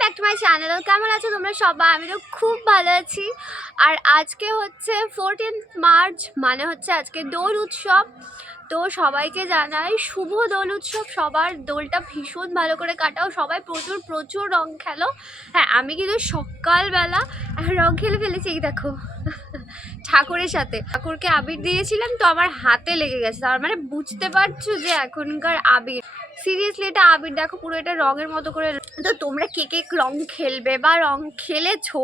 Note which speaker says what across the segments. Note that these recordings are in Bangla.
Speaker 1: ব্যাক টু মাই চ্যানেল কেমন আছো তোমরা সবাই? আমি তো খুব ভালো আছি। আর আজকে হচ্ছে ফোরটিন মার্চ মানে হচ্ছে আজকে দোল উৎসব। তো সবাইকে জানাই শুভ দোল উৎসব। সবার দোলটা ভীষণ ভালো করে কাটাও। সবাই প্রচুর প্রচুর রং খেলো। হ্যাঁ আমি কিন্তু সকালবেলা রং খেলে ফেলেছি দেখো। ঠাকুরের সাথে। ঠাকুরকে আবির দিয়েছিলাম, তো আমার হাতে লেগে গেছে। তার মানে বুঝতে পারছ যে এখনকার আবির। সিরিয়াসলি এটা আবির, দেখো পুরো এটা রঙের মতো করে তো তোমরা কে কে রং খেলবে বা রং খেলেছো?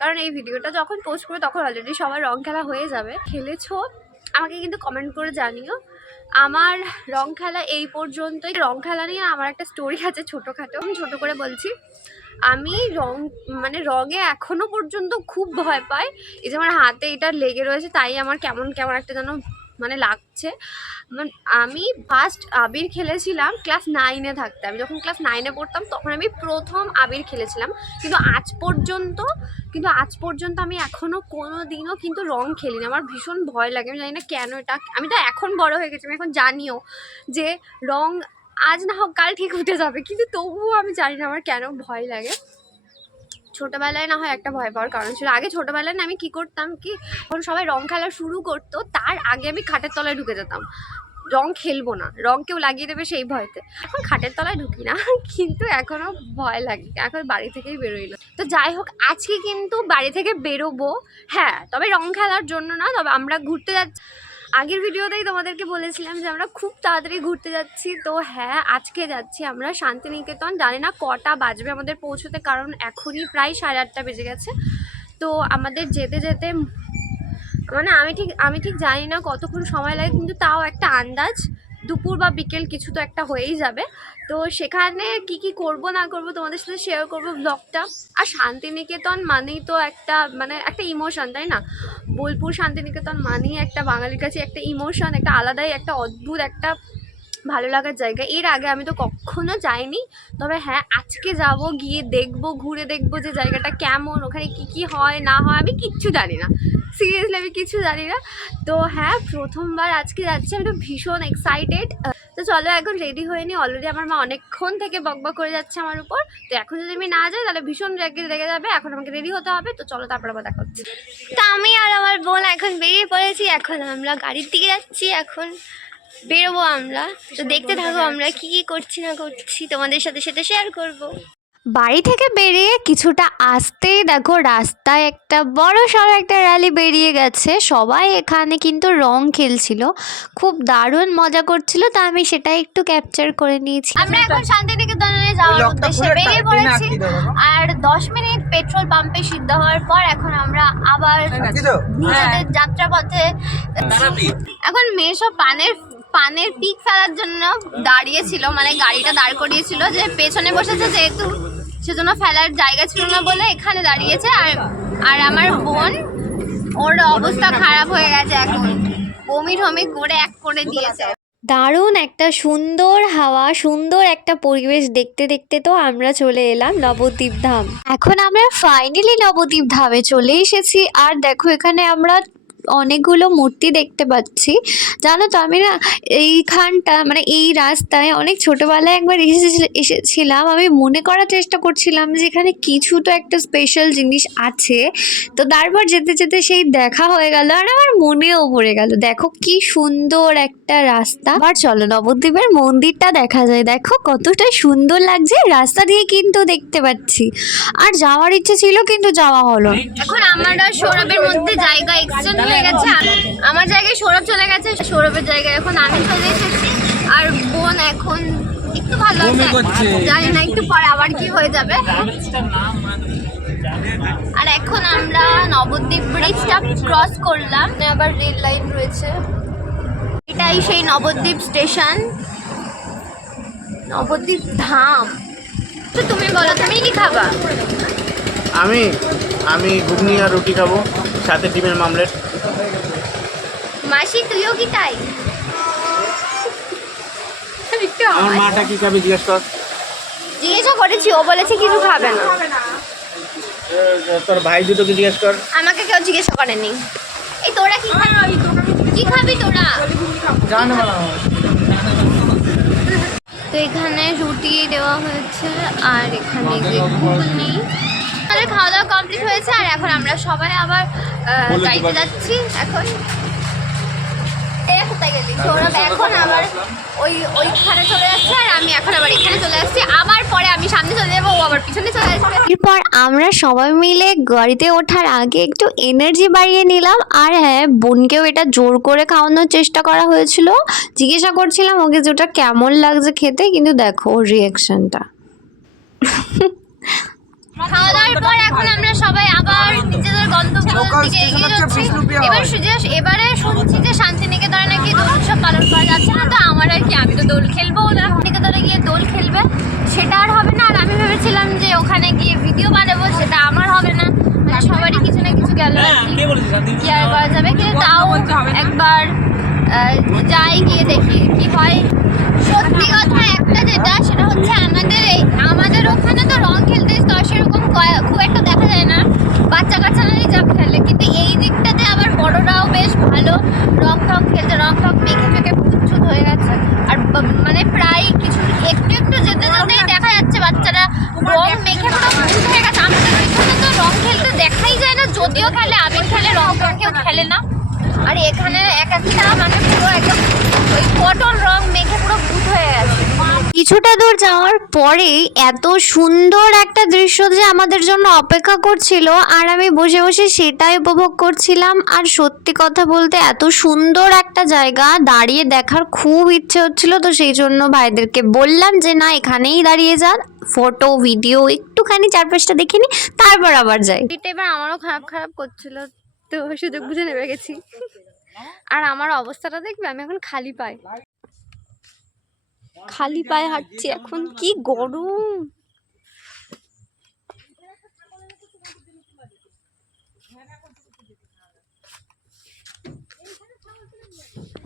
Speaker 1: কারণ এই ভিডিওটা যখন পোস্ট করবে, তখন অলরেডি সবার রং খেলা হয়ে যাবে। খেলেছো? আমাকে কিন্তু কমেন্ট করে জানিও। আমার রং খেলা এই পর্যন্তই। রং খেলা নিয়ে আমার একটা স্টোরি আছে ছোটোখাটো। আমি ছোটো করে বলছি, আমি রং মানে রঙে এখনও পর্যন্ত খুব ভয় পাই। এই যে আমার হাতে এটা লেগে রয়েছে, তাই আমার কেমন কেমন একটা যেন মানে লাগছে। মানে আমি ফার্স্ট আবির খেলেছিলাম ক্লাস নাইনে থাকতে। আমি যখন ক্লাস নাইনে পড়তাম, তখন আমি প্রথম আবির খেলেছিলাম। কিন্তু আজ পর্যন্ত, কিন্তু আজ পর্যন্ত আমি এখনও কোনো দিনও কিন্তু রং খেলিনি। আমার ভীষণ ভয় লাগে। আমি জানি না কেন এটা, আমি তো এখন বড় হয়ে গেছি, আমি এখন জানিও যে রং আজ না হোক কাল ঠিক হতে যাবে। কিন্তু তবুও আমি জানি না আমার কেন ভয় লাগে। ছোটোবেলায় না হয় একটা ভয় পাওয়ার কারণ ছিল। আগে ছোটোবেলায় না আমি কি করতাম কি, যখন সবাই রং খেলা শুরু করতো, তার আগে আমি খাটের তলায় ঢুকে যেতাম। রং খেলব না, রং কেউ লাগিয়ে দেবে সেই ভয়তে। এখন খাটের তলায় ঢুকি না, কিন্তু এখনও ভয় লাগে, এখন বাড়ি থেকেই বেরোই তো যাই হোক, আজকে কিন্তু বাড়ি থেকে বেরোবো হ্যাঁ তবে রং খেলার জন্য না, তবে আমরা ঘুরতে যাচ্ছি। আগের ভিডিওতেই তোমাদেরকে বলেছিলাম যে আমরা খুব তাড়াতাড়ি ঘুরতে যাচ্ছি। তো হ্যাঁ আজকে যাচ্ছি আমরা শান্তিনিকেতন। জানি না কটা বাজবে আমাদের পৌঁছতে, কারণ এখনই প্রায় সাড়ে আটটা বেজে গেছে। তো আমাদের যেতে যেতে মানে আমি ঠিক আমি ঠিক জানি না কতক্ষণ সময় লাগে, কিন্তু তাও একটা আন্দাজ। দুপুর বা বিকেল কিছু তো একটা হয়েই যাবে। তো সেখানে কি কি করব, না করব তোমাদের সাথে শেয়ার করব ব্লগটা আর শান্তিনিকেতন মানেই তো একটা মানে একটা ইমোশন তাই না? বোলপুর শান্তিনিকেতন মানেই একটা বাঙালির কাছে একটা ইমোশন একটা আলাদাই, একটা অদ্ভুত, একটা ভালো লাগার জায়গা। এর আগে আমি তো কখনো যাইনি, তবে হ্যাঁ আজকে যাব, গিয়ে দেখব, ঘুরে দেখব যে জায়গাটা কেমন, ওখানে কি কি হয়, না হয়, আমি কিচ্ছু জানি না। সিরিয়াসলি আমি কিছু জানি না। তো হ্যাঁ প্রথমবার আজকে যাচ্ছি, আমি তো ভীষণ এক্সাইটেড তো চলো এখন রেডি হয়ে নি অলরেডি আমার মা অনেকক্ষণ থেকে বকবক করে যাচ্ছে আমার উপর। তো এখন যদি আমি না যাই, তাহলে ভীষণ রেগে রেগে যাবে। এখন আমাকে রেডি হতে হবে। তো চলো তারপর আবার দেখা হচ্ছে। তো আমি আর আমার বোন এখন বেরিয়ে পড়েছি। এখন আমরা গাড়ির দিকে যাচ্ছি। এখন বেরোবো আমরা। তো দেখতে থাকো আমরা কি কি করছি না করছি। তোমাদের সাথে সাথে শেয়ার করব। বাড়ি থেকে বেরিয়ে কিছুটা আসতেই দেখো রাস্তায় একটা বড় সড়ো একটা র্যালি বেরিয়ে গেছে। সবাই এখানে কিন্তু রং খেলছিল খুব দারুণ মজা করছিল তা আমি সেটা একটু ক্যাপচার করে নিয়েছি। আমরা এখন শান্তিনিকেতনে যাওয়ার উদ্দেশ্যে বেরিয়ে পড়েছি। আর দশ মিনিট পেট্রোল পাম্পে সিদ্ধ হওয়ার পর এখন আমরা আবার নিজেদের যাত্রাপথে এখন মেয়ে সব পানের পানের পিক ফেলার জন্য দাঁড়িয়েছিল মানে গাড়িটা দাঁড় করিয়েছিল যে পেছনে বসেছে যেহেতু সেজন্য ফেলার জায়গা ছিল না বলে এখানে দাঁড়িয়েছে। আর আর আমার বোন ওর অবস্থা খারাপ হয়ে গেছে এখন। বমি ঠমি করে এক করে দিয়েছে। দারুণ একটা সুন্দর হাওয়া সুন্দর একটা পরিবেশ দেখতে দেখতে তো আমরা চলে এলাম নবদ্বীপ ধাম এখন আমরা ফাইনালি নবদ্বীপ ধামে চলে এসেছি। আর দেখো এখানে আমরা অনেকগুলো মূর্তি দেখতে পাচ্ছি। জানো তো, আমি না এইখানটা মানে এই রাস্তায় অনেক ছোটোবেলায় একবার এসেছিল এসেছিলাম। আমি মনে করার চেষ্টা করছিলাম যে এখানে কিছু তো একটা স্পেশাল জিনিস আছে। তো তারপর যেতে যেতে সেই দেখা হয়ে গেল আর আমার মনেও পড়ে গেল। দেখো কি সুন্দর একটা রাস্তা। আর চলো নবদ্বীপের মন্দিরটা দেখা যায়। দেখো কতটা সুন্দর লাগছে। রাস্তা দিয়ে কিন্তু দেখতে পাচ্ছি। আর যাওয়ার ইচ্ছে ছিল, কিন্তু যাওয়া হলো। এখন আমরা সৌরভের মধ্যে জায়গা এক্সচেঞ্জ হয়ে গেছে। আমার জায়গায় সৌরভ চলে গেছে সৌরভের জায়গায়। এখন আমি চলে এসেছি। আর বোন এখন একটু ভালো আছে। জানি না একটু পরে আবার কি হয়ে যাবে। আর এখন আমরা নবদ্বীপ ব্রিজটা ক্রস করলাম। আবার রেল লাইন রয়েছে। এটাই সেই নবদ্বীপ স্টেশন নবদ্বীপ ধাম। তো তুমি বলো তুমি কি খাবা?
Speaker 2: আমি আমি ঘুগনি আর রুটি খাব সাথে ডিমের মামলেট।
Speaker 1: মাসি তুইও কি তাই?
Speaker 2: আমার মাটা কি খাবে জিজ্ঞেস কর।
Speaker 1: জিজ্ঞেসও করেছি ও বলেছে কিছু খাবে না।
Speaker 2: তোর ভাই দুটোকে জিজ্ঞেস কর।
Speaker 1: আমাকে কেউ জিজ্ঞেস করেনি। এই তোরা কি খাবি? কি খাবি তোরা? তো এখানে রুটি দেওয়া হয়েছে আর এখানে ঘুগনি। আমাদের খাওয়া দাওয়া কমপ্লিট হয়েছে আর এখন আমরা সবাই আবার গাড়িতে যাচ্ছি এখন এ কোথায় গেলি। সৌরভ এখন আবার ওই ওইখানে চলে যাচ্ছে আর আমি এখন আবার এখানে চলে যাচ্ছি আবার পরে আমি সামনে চলে যাব ও আবার পিছনে চলে আসবে।
Speaker 3: এরপর আমরা সবাই মিলে গাড়িতে ওঠার আগে একটু এনার্জি বাড়িয়ে নিলাম। আর হ্যাঁ বোনকেও এটা জোর করে খাওয়ানোর চেষ্টা করা হয়েছিল। জিজ্ঞাসা করছিলাম ওকে যে ওটা কেমন লাগছে খেতে কিন্তু দেখো ওর রিয়াকশনটা
Speaker 1: খাওয়া দাওয়ার পর এখন আমরা সবাই আবার নিজেদের গন্তব্যের দিকে এগিয়ে যাচ্ছি। এবার শুনছি যে শান্তিনিকেতনে নাকি দোল উৎসব পালন করা যাচ্ছে না তো আমার আর কি আমি তো দোল খেলব ওরা নিকেতনে গিয়ে দোল খেলবে সেটা আর হবে না। আর আমি ভেবেছিলাম যে ওখানে গিয়ে ভিডিও বানাবো সেটা আমার হবে না। মানে সবারই কিছু না কিছু গেল কি। কি আর করা যাবে? কিন্তু তাও একবার যাই গিয়ে দেখি কি হয়। সত্যি কথা যেটা, সেটা হচ্ছে আমাদের আমাদের ওখানে তো রং খেলতে তো সেরকম খুব একটা দেখা যায় না। বাচ্চা কাচ্চারাই যা খেলে কিন্তু এই দিকটাতে আবার বড়রাও বেশ ভালো রং টং খেলতে রং টং মেখে মেখে পুচ্ছুত হয়ে গেছে আর ব- মানে প্রায় কিছু একটু একটু যেতে যেতেই দেখা যাচ্ছে বাচ্চারা রং মেখে পুরো ভূত হয়ে গেছে আমাদের ওইখানে তো রং খেলতে দেখাই যায় না যদিও খেলে আবির খেলে রং টং কেউ খেলে না আর এখানে এক একটা মানে পুরো একদম ওই কটন রং মেখে পুরো ভূত হয়ে গেছে
Speaker 3: কিছুটা দূর যাওয়ার পরেই এত সুন্দর একটা দৃশ্য যে আমাদের জন্য অপেক্ষা করছিল, আর আমি বসে বসে সেটাই উপভোগ করছিলাম। আর সত্যি কথা বলতে এত সুন্দর একটা জায়গা দাঁড়িয়ে দেখার খুব ইচ্ছে হচ্ছিল, তো সেই জন্য ভাইদেরকে বললাম যে, না, এখানেই দাঁড়িয়ে যান। ফটো, ভিডিও, একটুখানি চারপাশটা দেখে নি তারপর আবার যাই।
Speaker 1: এটা এবার আমারও খারাপ খারাপ করছিল, তো সুযোগ বুঝে নেমে গেছি। আর আমার অবস্থাটা দেখবে? আমি এখন খালি পাই খালি পায়ে হাঁটছি, এখন কি গরম?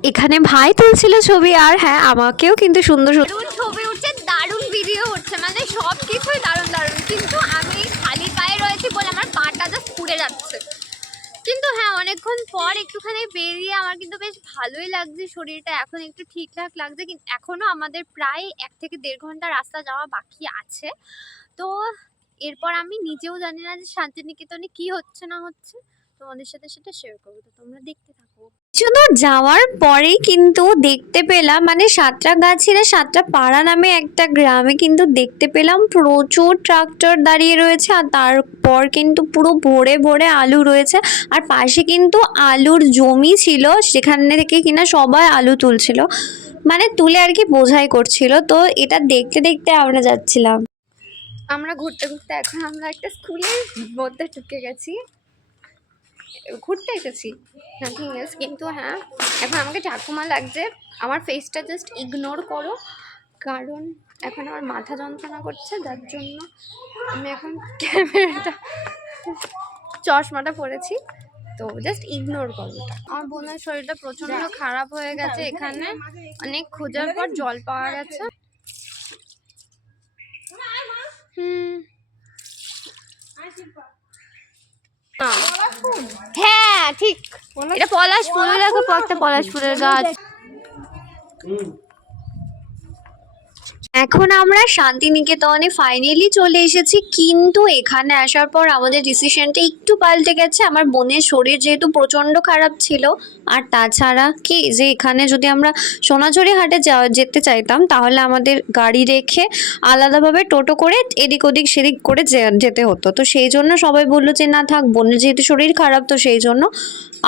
Speaker 3: এখানে ভাই তুলছিল ছবি, আর হ্যাঁ আমাকেও কিন্তু সুন্দর সুন্দর
Speaker 1: ছবি উঠছে, দারুণ ভিডিও হচ্ছে মানে সব কিছুই দারুণ দারুণ, কিন্তু আমি অনেকক্ষণ পর একটুখানি বেরিয়ে আমার কিন্তু বেশ ভালোই লাগছে, শরীরটা এখন একটু ঠিকঠাক লাগছে কিন্তু এখনও আমাদের প্রায় এক থেকে দেড় ঘণ্টা রাস্তা যাওয়া বাকি আছে। তো এরপর আমি নিজেও জানি না যে শান্তিনিকেতনে কি হচ্ছে না হচ্ছে, তোমাদের সাথে সেটা শেয়ার করব। তো তোমরা দেখতে থাকো।
Speaker 3: শুধু যাওয়ার পরেই কিন্তু দেখতে পেলাম মানে সাঁতরাগাছিরা সাতটা পাড়া নামে একটা গ্রামে কিন্তু দেখতে পেলাম। প্রচুর ট্রাক্টর দাঁড়িয়ে রয়েছে আর তারপর কিন্তু পুরো ভরে ভরে আলু রয়েছে। আর পাশে কিন্তু আলুর জমি ছিল, সেখানে থেকে কিনা সবাই আলু তুলছিল। মানে তুলে আর কি বোঝাই করছিল। তো এটা দেখতে দেখতে আমরা যাচ্ছিলাম।
Speaker 1: আমরা ঘুরতে ঘুরতে এখন আমরা একটা স্কুলের মধ্যে ঢুকে গেছি। ঘুরতে এসেছি। নাথিং এলস কিন্তু হ্যাঁ এখন আমাকে ঠাকুমা লাগছে। আমার ফেসটা জাস্ট ইগনোর করো। কারণ এখন আমার মাথা যন্ত্রণা করছে যার জন্য আমি এখন ক্যামেরাটা চশমাটা পরেছি। তো জাস্ট ইগনোর করো আমার বোনের শরীরটা প্রচণ্ড খারাপ হয়ে গেছে এখানে। অনেক খোঁজার পর জল পাওয়া গেছে। হুম। হ্যাঁ ঠিক। এটা পলাশ ফুল দেখো একটা পলাশ ফুলের গাছ।
Speaker 3: এখন আমরা শান্তিনিকেতনে ফাইনালি চলে এসেছি, কিন্তু এখানে আসার পর আমাদের ডিসিশনটা একটু পাল্টে গেছে। আমার বোনের শরীর যেহেতু প্রচণ্ড খারাপ ছিল, আর তাছাড়া কি যে এখানে যদি আমরা সোনাঝুরি হাটে যাওয়া, যেতে চাইতাম, তাহলে আমাদের গাড়ি রেখে আলাদাভাবে টোটো করে এদিক ওদিক সেদিক করে যেতে হতো। তো সেই জন্য সবাই বলল যে, না থাক, বোনের যেহেতু শরীর খারাপ, তো সেই জন্য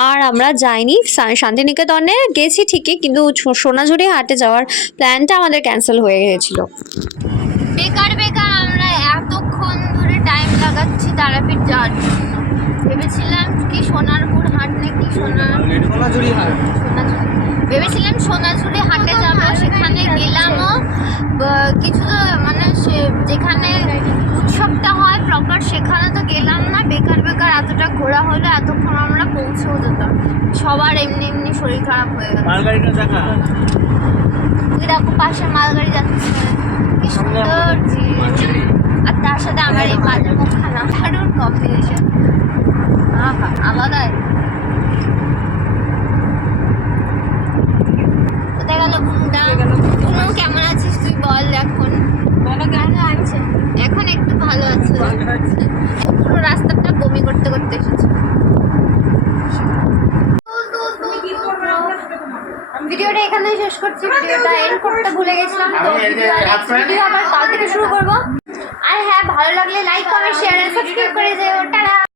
Speaker 3: আর আমরা যাইনি। শান্তিনিকেতনে গেছি ঠিকই, কিন্তু সোনাঝুরি হাটে যাওয়ার প্ল্যানটা আমাদের ক্যান্সেল হয়ে গিয়েছিল
Speaker 1: বেকার বেকার আমরা এতক্ষণ ধরে টাইম লাগাচ্ছি তারাপীঠ যাওয়ার জন্য। ভেবেছিলাম কি সোনারপুর হাট নাকি সোনার
Speaker 2: সোনাঝুরি হাট।
Speaker 1: ভেবেছিলাম সোনাঝুরি হাটে যাব সেখানে গেলামও। কিছু তো মানে সে যেখানে উৎসবটা হয় প্রপার সেখানে তো গেলাম না। বেকার বেকার এতটা ঘোরা হলো এতক্ষণ আমরা পৌঁছেও যেতাম। সবার এমনি এমনি শরীর খারাপ হয়ে গেল
Speaker 2: দেখো
Speaker 1: পাশে মালগাড়ি যাচ্ছে। কি সুন্দর আর তার সাথে আমার এই মাঝে মুখখানা দারুণ কম্বিনেশন আহা আলাদাই। কোথায় গেল বুনুদা বুনু কেমন আছিস তুই বল এখন। এখন একটু ভালো আছে। পুরো রাস্তাটা বমি করতে করতে এসেছে। শেষ করছি ভিডিওটা এন্ড করতে ভুলে গেছিলাম তো ভিডিও আবার কাল থেকে শুরু করব। আর হ্যাঁ ভালো লাগলে লাইক কমেন্ট শেয়ার সাবস্ক্রাইব করে যেও। টাটা!